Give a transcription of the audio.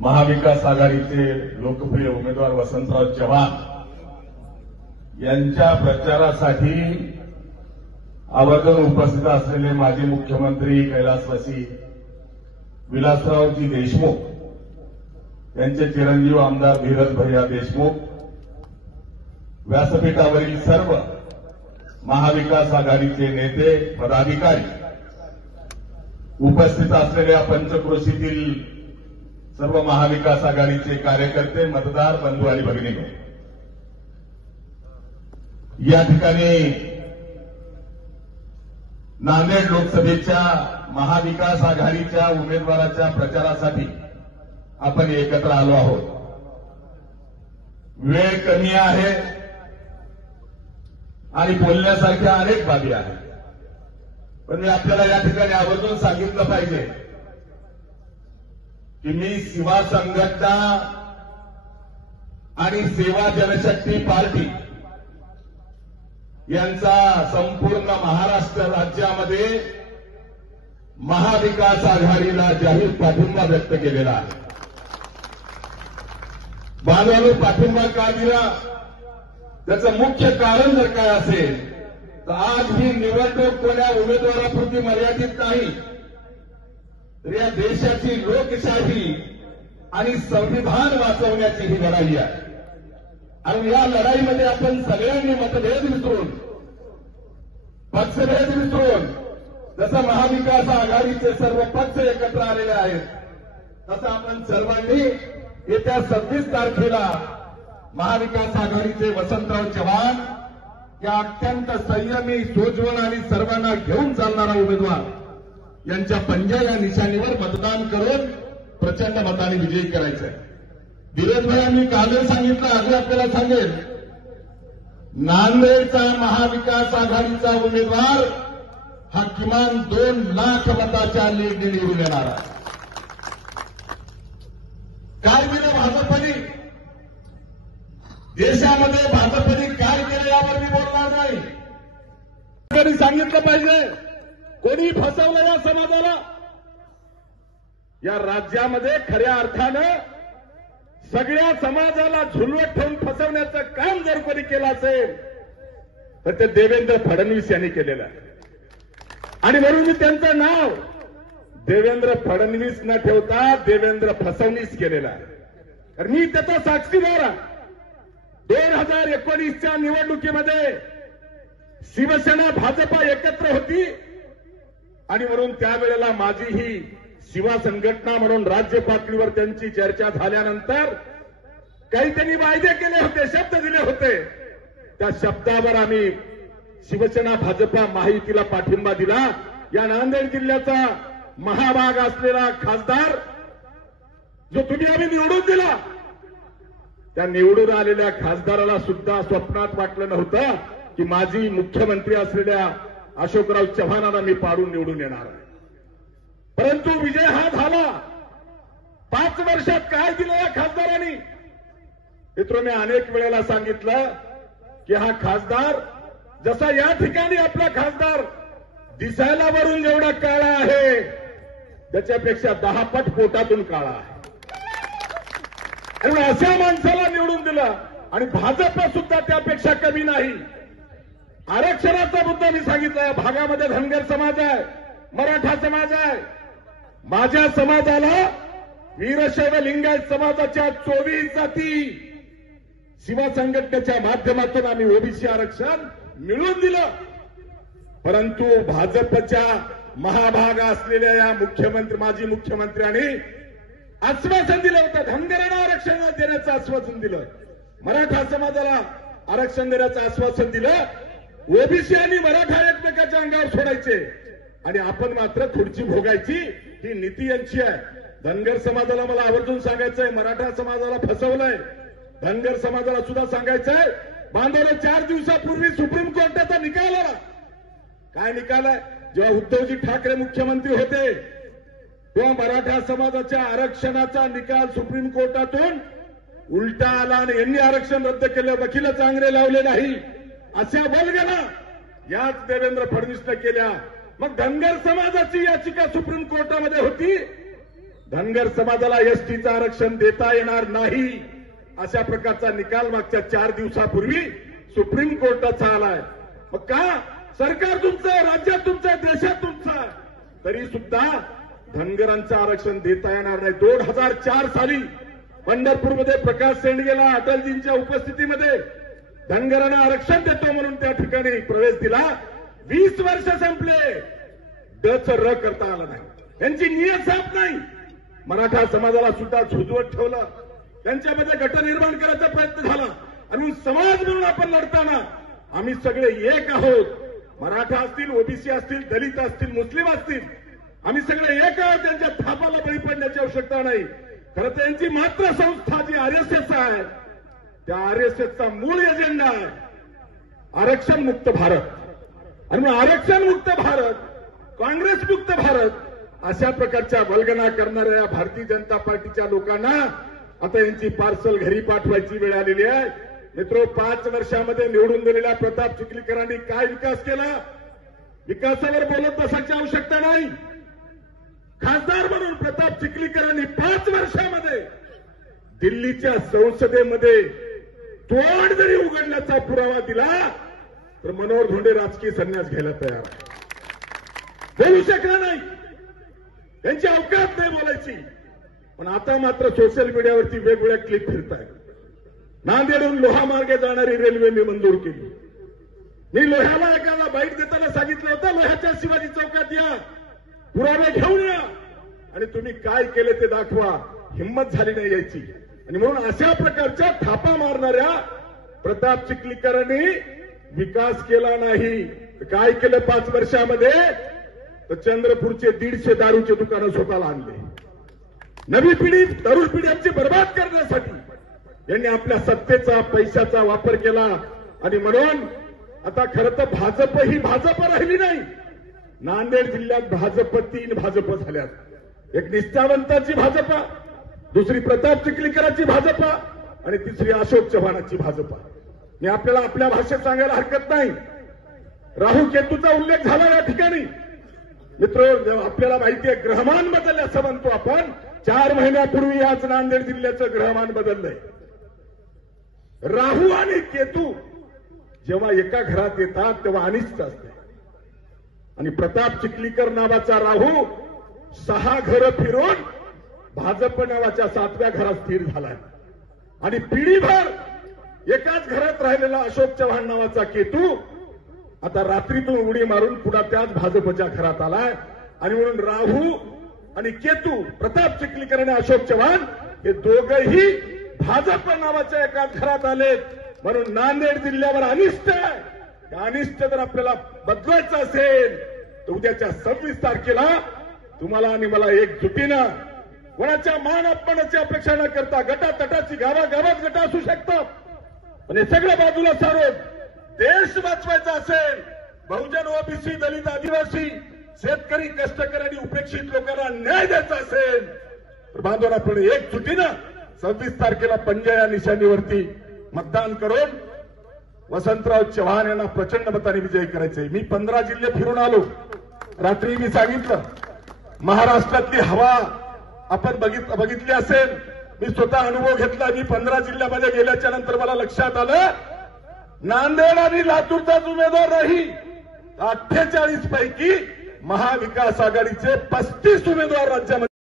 महाविकास आघाडीचे लोकप्रिय उमेदवार वसंतराव चव्हाण यांच्या प्रचारासाठी आवर्जून उपस्थित असलेले माजी मुख्यमंत्री कैलासवासी विलासरावजी देशमुख यांचे चिरंजीव आमदार धीरज भैया देशमुख, व्यासपीठावरील सर्व महाविकास आघाडीचे नेते पदाधिकारी, उपस्थित असलेल्या पंचक्रोशीतील सर्व महाविकास आघाडीचे कार्यकर्ते, मतदार बंधू आणि भगिनींनो, या ठिकाणी नांदेड लोकसभेच्या महाविकास आघाडीच्या उमेदवाराच्या प्रचारासाठी आपण एकत्र आलो आहोत. वेळ कमी आहे आणि बोलण्यासारख्या अनेक बाबी आहेत, पण मी आपल्याला या ठिकाणी आवर्जून सांगितलं पाहिजे की मी सेवा संघटना आणि सेवा जनशक्ती पार्टी यांचा संपूर्ण महाराष्ट्र राज्यामध्ये महाविकास आघाडीला जाहीर पाठिंबा व्यक्त केलेला आहे. बांधवांनो, पाठिंबा का दिला त्याचं मुख्य कारण जर काय असेल तर आज ही निवडणूक कोण्या उमेदवारापुरती मर्यादित नाही, तर या देशाची लोकशाही आणि संविधान वाचवण्याची ही लढाई आहे. आणि या लढाईमध्ये आपण सगळ्यांनी मतभेद विसरून, पक्षभेद विसरून, जसं महाविकास आघाडीचे सर्व पक्ष एकत्र आलेले आहेत, तसं आपण सर्वांनी येत्या 26 तारखेला महाविकास आघाडीचे वसंतराव चव्हाण या अत्यंत संयमी, सोज्वळ आणि सर्वांना घेऊन चालणारा उमेदवार यांच्या पंजा या निशाणीवर मतदान करून प्रचंड मताने विजयी करायचं आहे. धीरज भाई, मी कालही सांगितलं, आजही आपल्याला सांगेल, नांदेडचा महाविकास आघाडीचा उमेदवार हा किमान 2 लाख मताच्या लीडने निवडून येणार आहे. काय दिलं भाजपने देशामध्ये, भाजपने काय केलं यावर मी बोलणार नाही. कोणी सांगितलं पाहिजे, कोणी फसवलं या समाजाला. या राज्यामध्ये खऱ्या अर्थानं सगळ्या समाजाला झुलवत ठेवून फसवण्याचं काम जर कोणी केलं असेल तर ते देवेंद्र फडणवीस यांनी केलेलं आहे. आणि म्हणून मी त्यांचं नाव देवेंद्र फडणवीस न ठेवता देवेंद्र फसवणीस केलेलं आहे. तर मी त्याचा साक्षीदार आहे. 2019च्या निवडणुकीमध्ये शिवसेना भाजपा एकत्र होती आणि म्हणून त्यावेळेला माझी ही सेवा संघटना म्हणून राज्य पातळीवर त्यांची चर्चा झाल्यानंतर काही त्यांनी वायदे केले होते, शब्द दिले होते. त्या शब्दावर आम्ही शिवसेना भाजपा महायुतीला पाठिंबा दिला. या नांदेड जिल्ह्याचा महाभाग असलेला खासदार जो तुम्ही आम्ही निवडून दिला, त्या निवडून आलेल्या खासदाराला सुद्धा स्वप्नात वाटलं नव्हतं की माजी मुख्यमंत्री असलेल्या अशोकराव चव्हाणांना मी पाडून निवडून येणार आहे. परंतु विजय हा झाला. 5 वर्षात काय दिलं या खासदारांनी? मित्रांनो, मी अनेक वेळेला सांगितलं की हा खासदार जसा या ठिकाणी आपला खासदार दिसायला वरून जेवढा काळा आहे त्याच्यापेक्षा 10 पट पोटातून काळा आहे. आणि अशा माणसाला निवडून दिलं आणि भाजप सुद्धा त्यापेक्षा कमी नाही. आरक्षणाचा मुद्दा मी सांगितला. या भागामध्ये धनगर समाज आहे, मराठा समाज आहे. माझ्या समाजाला वीरशैव लिंगायत समाजाच्या 24 जाती सेवा संघटनेच्या माध्यमातून आम्ही ओबीसी आरक्षण मिळवून दिलं. परंतु भाजपच्या महाभाग असलेल्या या माजी मुख्यमंत्र्यांनी आश्वासन दिलं होतं, धनगरांना आरक्षण देण्याचं आश्वासन दिलं, मराठा समाजाला आरक्षण देण्याचं आश्वासन दिलं. ओबीसी आणि मराठा एकमेकाच्या अंगावर सोडायचे आणि आपण मात्र खुर्ची भोगायची. ही नीती यांची आहे. धनगर समाजाला मला आवर्जून सांगायचंय, मराठा समाजाला फसवलंय. धनगर समाजाला सुद्धा सांगायचंय, बांधवले 4 दिवसापूर्वी सुप्रीम कोर्टाचा निकाल आला. काय निकाल आहे? जेव्हा उद्धवजी ठाकरे मुख्यमंत्री होते तेव्हा मराठा समाजाच्या आरक्षणाचा निकाल सुप्रीम कोर्टातून उलटा आला आणि यांनी आरक्षण रद्द केलं, वकील चांगले लावले नाही, अशा वल्गना याच देवेंद्र फडणवीसने केल्या. मग धनगर समाजाची याचिका सुप्रीम कोर्टामध्ये होती धनगर समाजाला एसटीचं आरक्षण देता येणार नाही अशा प्रकारचा निकाल मागच्या 4 दिवसापूर्वी सुप्रीम कोर्टाचा आलाय. मग का सरकार तुमचं, राज्यात तुमचं, देशात तुमचं, तरी सुद्धा धनगरांचं आरक्षण देता येणार नाही. 2004 साली पंढरपूरमध्ये प्रकाश शेंडगेला अटलजींच्या उपस्थितीमध्ये धनगरांना आरक्षण देतो म्हणून त्या ठिकाणी प्रवेश दिला. 20 वर्ष संपले, डच र करता आलं नाही. यांची नियत साफ नाही. मराठा समाजाला सुद्धा झुजवत ठेवलं, त्यांच्यामध्ये गट निर्माण करायचा प्रयत्न झाला. आणि समाज म्हणून आपण लढताना आम्ही सगळे एक आहोत. मराठा असतील, ओबीसी असतील, दलित असतील, मुस्लिम असतील, आम्ही सगळे एक आहोत. त्यांच्या थापाला बळी पडण्याची आवश्यकता नाही. खरं तर यांची मात्र संस्था जी आरएसएस आहे, त्या आरएसएसचा मूळ एजेंडा आहे आरक्षण मुक्त भारत. आणि आरक्षण मुक्त भारत, काँग्रेस मुक्त भारत अशा प्रकारच्या वल्गना करणाऱ्या या भारतीय जनता पार्टीच्या लोकांना आता यांची पार्सल घरी पाठवायची वेळ आलेली आहे. मित्रो, 5 वर्षामध्ये निवडून दिलेल्या प्रताप चिखलीकरांनी काय विकास केला? विकासावर बोलत बसायची आवश्यकता नाही. खासदार म्हणून प्रताप चिखलीकरांनी 5 वर्षामध्ये दिल्लीच्या संसदेमध्ये तोंड जरी उघडण्याचा पुरावा दिला तर मनोहर धोंडे राजकीय संन्यास घ्यायला तयार आहे. बोलू शकला नाही, त्यांची अवकाश नाही बोलायची. पण आता मात्र सोशल मीडियावरती वेगवेगळ्या क्लिप फिरतायत. नांदेडहून लोहा मार्गे जाणारी रेल्वे मी मंजूर केली. मी लोह्याला एकाला बाईट देताना सांगितलं होतं, लोह्याच्या शिवाजी चौकात या, पुरावे घेऊन या आणि तुम्ही काय केले ते दाखवा. हिंमत झाली नाही यायची. आणि म्हणून अशा प्रकारच्या थापा मारणाऱ्या प्रताप चिखलीकरांनी विकास केला नाही. काय केलं 5 वर्षामध्ये? तर चंद्रपूरचे 150 दारूचे दुकानं स्वतःला आणले. नवी पिढी, तरुण पिढी आमची बर्बाद करण्यासाठी यांनी आपल्या सत्तेचा, पैशाचा वापर केला. आणि म्हणून आता खरं तर भाजप ही भाजप राहिली नाही. नांदेड जिल्ह्यात भाजप 3 भाजप झाल्यात. एक निष्ठावंताची भाजपा, दुसरी प्रताप चिखलीकरांची भाजपा आणि तिसरी अशोक चव्हाणांची भाजपा. मी आपल्याला आपल्या भाषेत सांगायला हरकत नाही. राहू केतूचा उल्लेख झाला या ठिकाणी. मित्र, आपल्याला माहिती आहे ग्रहमान बदलले असं म्हणतो आपण. 4 महिन्यापूर्वी याच नांदेड जिल्ह्याचं ग्रहमान बदललंय. राहू आणि केतू जेव्हा एका घरात येतात तेव्हा अनिष्ट असते. आणि प्रताप चिखलीकर नावाचा राहू 6 घरं फिरून भाजप नावाच्या 7व्या घरात स्थिर झालाय. आणि पिढीभर एकाच घरात राहिलेला अशोक चव्हाण नावाचा केतू आता रात्रीतून उडी मारून पुन्हा त्याच भाजपच्या घरात आलाय. आणि म्हणून राहू आणि केतू, प्रताप चिखलीकर आणि अशोक चव्हाण हे दोघंही भाजप नावाच्या एकाच घरात आलेत. म्हणून नांदेड जिल्ह्यावर अनिष्ट आहे. अनिष्ट जर आपल्याला बदलायचं असेल तर उद्याच्या 26 तारखेला तुम्हाला आणि मला एकजुटीनं, कोणाच्या मान अपमानाची अपेक्षा न करता, गटातटाची, गावागावात गट असू शकतात, पण हे सगळं बाजूला सारून देश वाचवायचा असेल, बहुजन, ओबीसी, दलित, आदिवासी, शेतकरी, कष्टकरी आणि उपेक्षित लोकांना न्याय द्यायचा असेल तर बांधवांना आपण एकजुटीनं 26 तारखेला पंजा या निशाणीवरती मतदान करून वसंतराव चव्हाण यांना प्रचंड मताने विजयी करायचंय. मी 15 जिल्हे फिरून आलो. रात्री मी सांगितलं महाराष्ट्रातली हवा आपण बघितली असेल. मी स्वतः अनुभव घेतला. मी 15 जिल्ह्यामध्ये गेल्याच्या नंतर मला लक्षात आलं नांदेड आणि लातूरचाच उमेदवार नाही, 48 पैकी महाविकास आघाडीचे 35 उमेदवार राज्यामध्ये